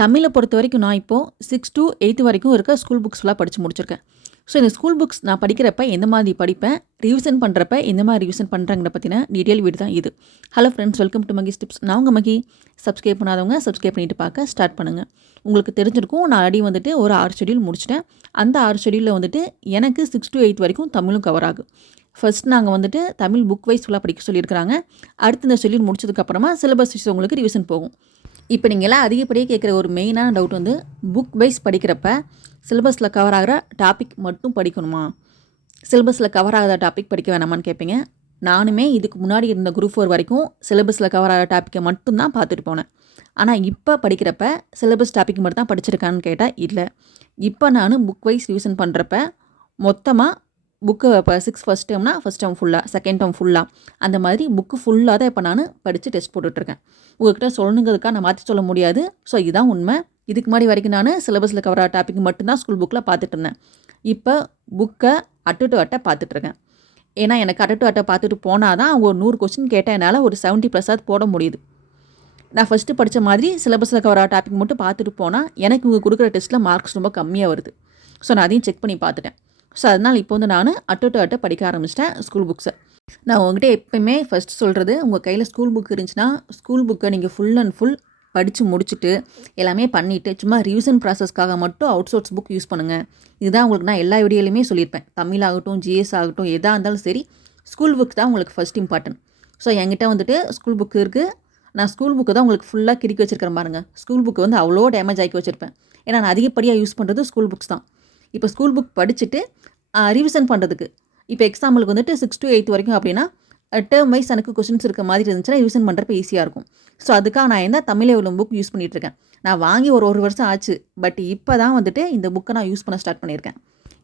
தமிழை பொறுத்த வரைக்கும் நான் இப்போது 6 to 8 வரைக்கும் இருக்க ஸ்கூல் புக்ஸ் ஃபுல்லாக படித்து முடிச்சிருக்கேன். ஸோ இந்த ஸ்கூல் புக்ஸ் நான் படிக்கிறப்ப எந்த மாதிரி படிப்பேன், ரிவிஷன் பண்ணுறப்ப எந்த மாதிரி ரிவிஷன் பண்ணுறாங்கிற பற்றின டீட்டெயில் வீடு தான் இது. Hello friends, welcome to Magi's tips. நான் உங்கள் மகி. சப்ஸ்கிரைப் பண்ணாதவங்க சப்ஸ்கிரைப் பண்ணிட்டு பார்க்க ஸ்டார்ட் பண்ணுங்கள். உங்களுக்கு தெரிஞ்சிருக்கும், நான் ஆல்ரெடி வந்துட்டு ஒரு 6 ஷெடியூல் முடிச்சிட்டேன். அந்த 6 ஷெடியூலில் வந்துட்டு எனக்கு 6 to 8 வரைக்கும் தமிழும் கவர் ஆகும். ஃபர்ஸ்ட் நாங்கள் வந்துட்டு தமிழ் புக் வைஸ் ஃபுல்லாக படிக்க சொல்லியிருக்கிறாங்க. அடுத்து இந்த ஷெடியூல் முடிச்சதுக்கப்புறமா சிலபஸ் வைஸ் உங்களுக்கு ரிவிஷன் போகும். இப்போ நீங்கள் எல்லாம் அதிகப்படியே கேட்குற ஒரு மெயினான டவுட் வந்து, புக் வைஸ் படிக்கிறப்ப சிலபஸில் கவர் ஆகிற டாபிக் மட்டும் படிக்கணுமா, சிலபஸில் கவர் ஆகாத டாபிக் படிக்க வேணாமான்னு கேட்பீங்க. நானுமே இதுக்கு முன்னாடி இருந்த குரூப் 4 வரைக்கும் சிலபஸில் கவர் ஆகிற டாப்பிக்கை மட்டும்தான் பார்த்துட்டு போனேன். ஆனால் இப்போ படிக்கிறப்ப சிலபஸ் டாபிக் மட்டும் தான் படிச்சிருக்கான்னு கேட்டால் இல்லை. இப்போ நான் புக் வைஸ் ரிவிஷன் பண்ணுறப்ப மொத்தமாக புக்கு இப்போ 6 ஃபஸ்ட் டேர்ம்னா ஃபஸ்ட் டேர்ம் ஃபுல்லாக, செகண்ட் டேர்ம் ஃபுல்லாக, அந்த மாதிரி புக்கு ஃபுல்லாக தான் இப்போ நான் படித்து டெஸ்ட் போட்டுட்ருக்கேன். உங்கள்கிட்ட சொல்லணுங்கிறதுக்காக நான் மாற்றி சொல்ல முடியாது. ஸோ இதுதான் உண்மை. இதுக்கு முன்னாடி வரைக்கும் நான் சிலபஸில் கவர் ஆகிற டாபிக் மட்டும்தான் ஸ்கூல் புக்கில் பார்த்துட்டு இருந்தேன். இப்போ புக்கை அட்டு டு அட்டை பார்த்துட்ருக்கேன். ஏன்னா எனக்கு அட்டு டு அட்டை பார்த்துட்டு போனால் தான் அவங்க ஒரு 100 கொஸ்டின் கேட்டால் என்னால் ஒரு 70+ போட முடியுது. நான் ஃபஸ்ட்டு படித்த மாதிரி சிலபஸில் கவர் ஆகிற டாபிக் மட்டும் பார்த்துட்டு போனால் எனக்கு இவங்க கொடுக்குற டெஸ்ட்டில் மார்க்ஸ் ரொம்ப கம்மியாக வருது. ஸோ நான் அதையும் செக் பண்ணி பார்த்துட்டேன். ஸோ அதனால் இப்போ வந்து நான் அட்டு டு அட்டை படிக்க ஆரம்பிச்சிட்டேன் ஸ்கூல் புக்ஸை. நான் உங்கள்கிட்ட எப்போயுமே ஃபஸ்ட் சொல்கிறது, உங்கள் கையில் ஸ்கூல் புக் இருந்துச்சுன்னா ஸ்கூல் புக்கை நீங்கள் ஃபுல் அண்ட் ஃபுல் படித்து முடிச்சுட்டு எல்லாமே பண்ணிவிட்டு சும்மா ரிவிஷன் ப்ராசஸ்க்காக மட்டும் அவுட் சோர்ஸ் புக் யூஸ் பண்ணுங்கள். இதுதான் உங்களுக்கு நான் எல்லா வீடியோலையுமே சொல்லியிருப்பேன். தமிழ் ஆகட்டும், ஜிஎஸ் ஆகட்டும், எதாக இருந்தாலும் சரி, ஸ்கூல் புக் தான் உங்களுக்கு ஃபஸ்ட் இம்பார்ட்டன்ட். ஸோ என்கிட்ட வந்துட்டு ஸ்கூல் புக்கு இருக்குது. நான் ஸ்கூல் புக்கு தான் உங்களுக்கு ஃபுல்லாக கிறுக்கி வச்சுருக்கிறேன் பாருங்கள். ஸ்கூல் புக்கு வந்து அவ்வளோ டேமேஜ் ஆக்கி வச்சுருப்பேன். ஏன்னா நான் அதிகப்படியாக யூஸ் பண்ணுறது ஸ்கூல் புக்ஸ் தான். இப்போ ஸ்கூல் புக் படிச்சுட்டு ரிவிஷன் பண்ணுறதுக்கு, இப்போ எக்ஸாம்பிளுக்கு வந்துட்டு 6 to 8 வரைக்கும் அப்படின்னா டேர்ம் வைஸ் எனக்கு கொஸ்டின்ஸ் இருக்க மாதிரி இருந்துச்சுன்னா ரிவிஷன் பண்ணுறப்ப ஈஸியாக இருக்கும். ஸோ அதுக்காக நான் என்ன தமிழ் எவ்வளோ புக் யூஸ் பண்ணிகிட்ருக்கேன். நான் வாங்கி ஒரு வருஷம் ஆச்சு. பட் இப்போ தான் வந்துட்டு இந்த புக்கை நான் யூஸ் பண்ண ஸ்டார்ட் பண்ணியிருக்கேன்.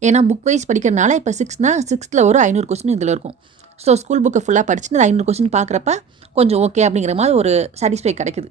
ஏன்னா புக் வைஸ் படிக்கிறதுனால இப்போ 6னா 6ல் ஒரு 500 கொஸ்டின் இதில் இருக்கும். ஸோ ஸ்கூல் புக்கை ஃபுல்லாக படிச்சுட்டு இந்த 500 கொஸ்டின் பார்க்குறப்ப கொஞ்சம் ஓகே அப்படிங்கிற மாதிரி ஒரு சாட்டிஸ்ஃபை கிடைக்குது.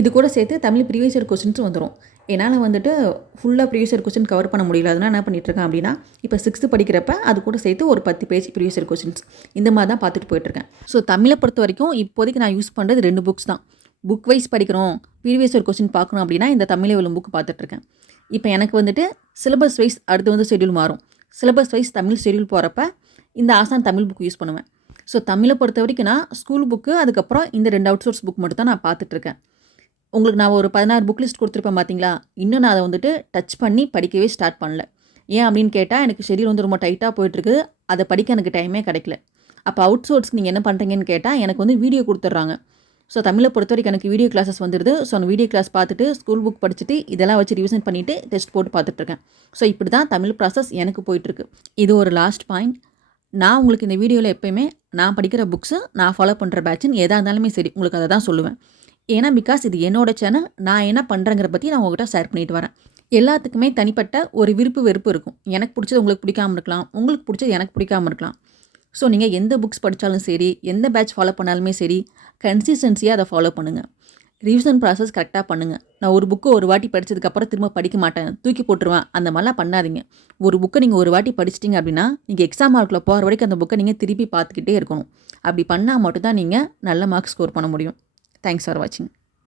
இது கூட சேர்த்து தமிழ் ப்ரீவியஸ் இயர் கொஸ்டின்ஸும் வந்துடும். என்னால் வந்துட்டு ஃபுல்லாக ப்ரீவியஸ் இயர் கொஸ்டின் கவர் பண்ண முடியல. அதனால் என்ன பண்ணிகிட்ருக்கேன் அப்படின்னா, இப்போ 6th படிக்கிறப்ப அது கூட சேர்த்து ஒரு 10 பேஜ் ப்ரீவியஸ் இயர் கொஸ்டின்ஸ் இந்த மாதிரி தான் பார்த்துட்டு போயிட்டுருக்கேன். ஸோ தமிழை பொறுத்த வரைக்கும் இப்போதைக்கு நான் யூஸ் பண்ணுறது 2 புக்ஸ் தான். புக் வைஸ் படிக்கிறோம், ப்ரீவியஸ் இயர் கொஸ்டின் பார்க்கணும் அப்படின்னா இந்த தமிழ் எவ்வளோ புக் பார்த்துட்ருக்கேன். இப்போ எனக்கு வந்துட்டு சிலபஸ் வைஸ் அடுத்து வந்து ஷெடியூல் மாறும். சிலபஸ் வைஸ் தமிழ் ஷெடியூல் போகிறப்ப இந்த ஆசான் தமிழ் புக் யூஸ் பண்ணுவேன். ஸோ தமிழை பொறுத்த வரைக்கும் நான் ஸ்கூல் புக்கு, அதுக்கப்புறம் இந்த 2 அவுட் சோர்ஸ் புக் மட்டும் தான் நான் பார்த்துட்ருக்கேன். உங்களுக்கு நான் ஒரு 16 புக் லிஸ்ட் கொடுத்துருப்பேன் பார்த்தீங்களா. இன்னும் நான் அதை வந்துட்டு டச் பண்ணி படிக்கவே ஸ்டார்ட் பண்ணல. ஏன் அப்படின்னு கேட்டால், எனக்கு ஷெடியூல் வந்து ரொம்ப டைட்டாக போயிட்டுருக்கு. அதை படிக்க எனக்கு டைமே கிடைக்கல. அப்போ அவுட் சோர்ஸ்க்கு நீங்கள் என்ன பண்ணுறீங்கன்னு கேட்டால், எனக்கு வந்து வீடியோ கொடுத்துட்றாங்க. ஸோ தமிழை பொறுத்த வரைக்கும் எனக்கு வீடியோ கிளாஸஸ் வந்துடுது. ஸோ அந்த வீடியோ கிளாஸ் பார்த்துட்டு ஸ்கூல் புக் படிச்சுட்டு இதெல்லாம் வச்சு ரிவிஷன் பண்ணிவிட்டு டெஸ்ட் போட்டு பார்த்துட்ருக்கேன். ஸோ இப்படி தான் தமிழ் ப்ராசஸ் எனக்கு போயிட்டுருக்கு. இது ஒரு லாஸ்ட் பாயிண்ட். நான் உங்களுக்கு இந்த வீடியோவில் எப்போயுமே நான் படிக்கிற புக்ஸு, நான் ஃபாலோ பண்ணுற பேட்சுன்னு எதாக இருந்தாலுமே சரி உங்களுக்கு அதை தான் சொல்லுவேன். ஏன்னா பிகாஸ் இது என்னோட சேனல், நான் என்ன பண்ணுறேங்கிற பற்றி நான் உங்கள்கிட்ட ஷேர் பண்ணிட்டு வரேன். எல்லாத்துக்குமே தனிப்பட்ட ஒரு விருப்பு வெறுப்பு இருக்கும். எனக்கு பிடிச்சது உங்களுக்கு பிடிக்காமல் இருக்கலாம், உங்களுக்கு பிடிச்சது எனக்கு பிடிக்காமல் இருக்கலாம். ஸோ நீங்கள் எந்த புக்ஸ் படித்தாலும் சரி, எந்த பேட்ச் ஃபாலோ பண்ணாலுமே சரி, கன்சிஸ்டன்சியாக அதை ஃபாலோ பண்ணுங்கள். ரிவிஷன் ப்ராசஸ் கரெக்டாக பண்ணுங்கள். நான் ஒரு புக்கு ஒரு வாட்டி படித்ததுக்கப்புறம் திரும்ப படிக்க மாட்டேன், தூக்கி போட்டுருவேன், அந்த மாதிரிலாம் பண்ணாதீங்க. ஒரு புக்கை நீங்கள் ஒரு வாட்டி படிச்சிட்டிங்க அப்படின்னா, நீங்கள் எக்ஸாம் மார்க்கில் போகிற வரைக்கும் அந்த புக்கை நீங்கள் திருப்பி பார்த்துக்கிட்டே இருக்கணும். அப்படி பண்ணால் மட்டும்தான் நீங்கள் நல்ல மார்க்ஸ் ஸ்கோர் பண்ண முடியும். Thanks for watching.